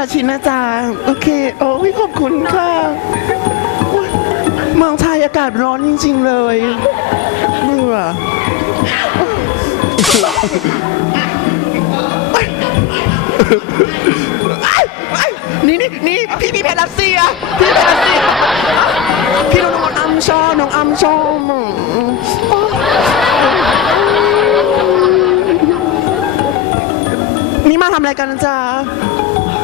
ละชิ้นนะจ๊ะโอเค โอ้ยขอบคุณค่ะเมืองไทยอากาศร้อนจริง ๆ เลยเบื่อเอ้ยนี่นี่นี่พี่พี่เพชรรัสเซียพี่เพชรรัสเซียพี่น้องน้องอัมชอน้องอัมชอบอืมนี่มาทำอะไรกันจ๊ะ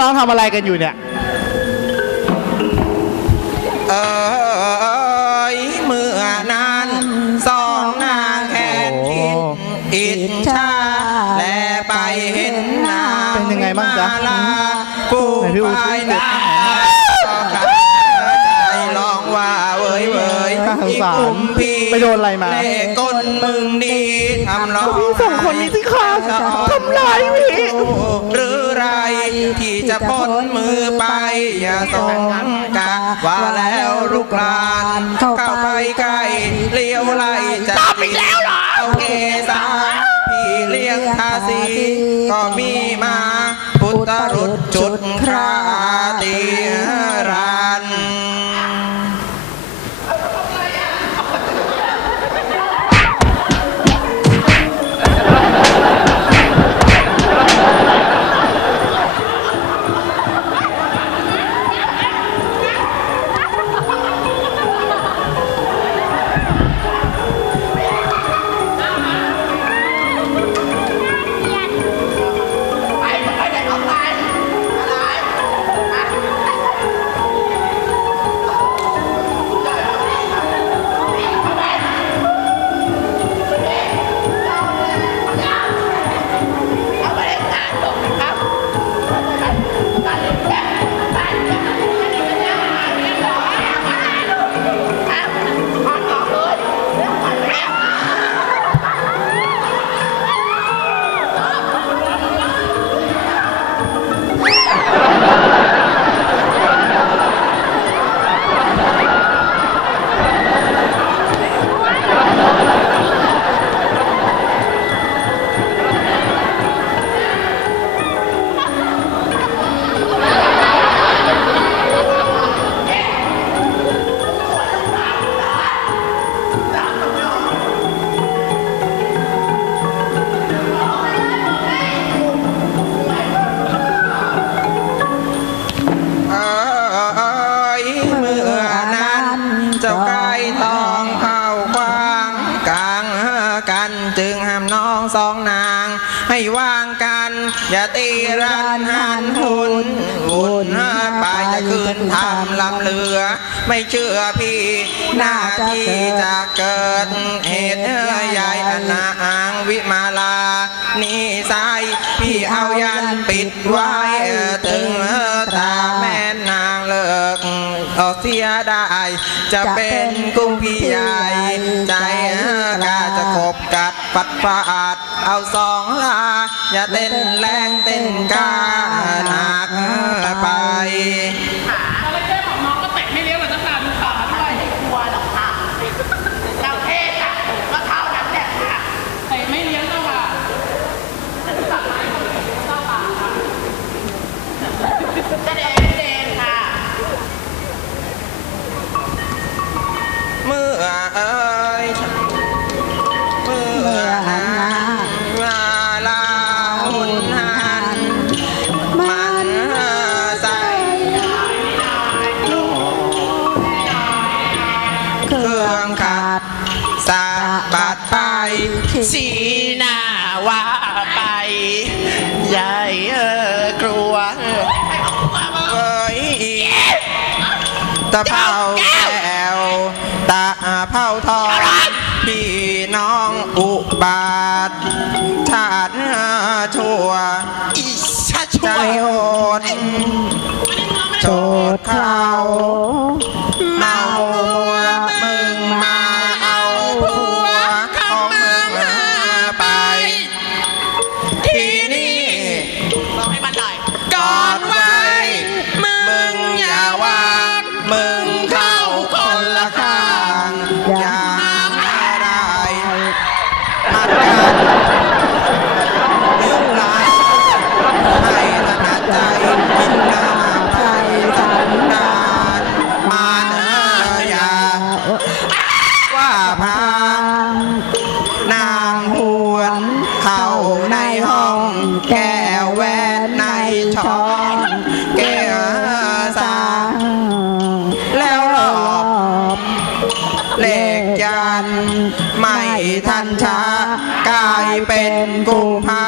น้องทำอะไรกันอยู่เนี่ยเอยเมื่อนานสองนางแค้นคิดอิจฉาและไปเห็นนางเป็นยังไงบ้างจ๊ะมลาผู้ไหนพี่อู๋ไปช่วยเด็ดนาก็ขัดใจลองว่าเว้ยเว้ยน่าสงสารอีกลุ่มพี่ไปโดนอะไรมาเล่กลมึงดีทำร้องพี่สองคนนี้สิคะทำร้ายวิหรือไร ที่จะพ้นมือไป อย่าสงกะว่าแล้วลูกหลานเข้าไปใกล้เลี้ยวไล่จะตามอีกแล้วเหรอโอเคสาพี่เลี้ยงทาสีก็มีมาพุทธรุษจุดครา อย่าตีรันหันหุนวุ่นไปจะคืนทำลำเรือ ไม่เชื่อพี่หน้าที่จะเกิดเหตุใหญ่อนางวิมาลา นี่สายพี่เอายันปิดไว้ถึงตาแม่นางเลิกออกเสียได้ จะเป็นกุ้งพี่ใหญ่ใจกาจะขบกัดปัดฟาดเอาสอง อย่าเต้นแรงเต้นกาหนักไป ตะเภาแก้วตาเภาทองพี่น้องอุบาทชาติชั่วอีชาใจช่วยโหดโจดเขา พางนางหวนเข้าในห้องแก้วแหวนในช้อนแก้วสาแล้วรอบเลขยัน ไม่ทันช้ากลายเป็นกุมภา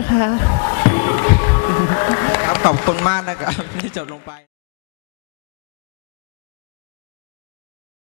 นะคะ ครับขอบคุณมากนะครับที่จบลงไป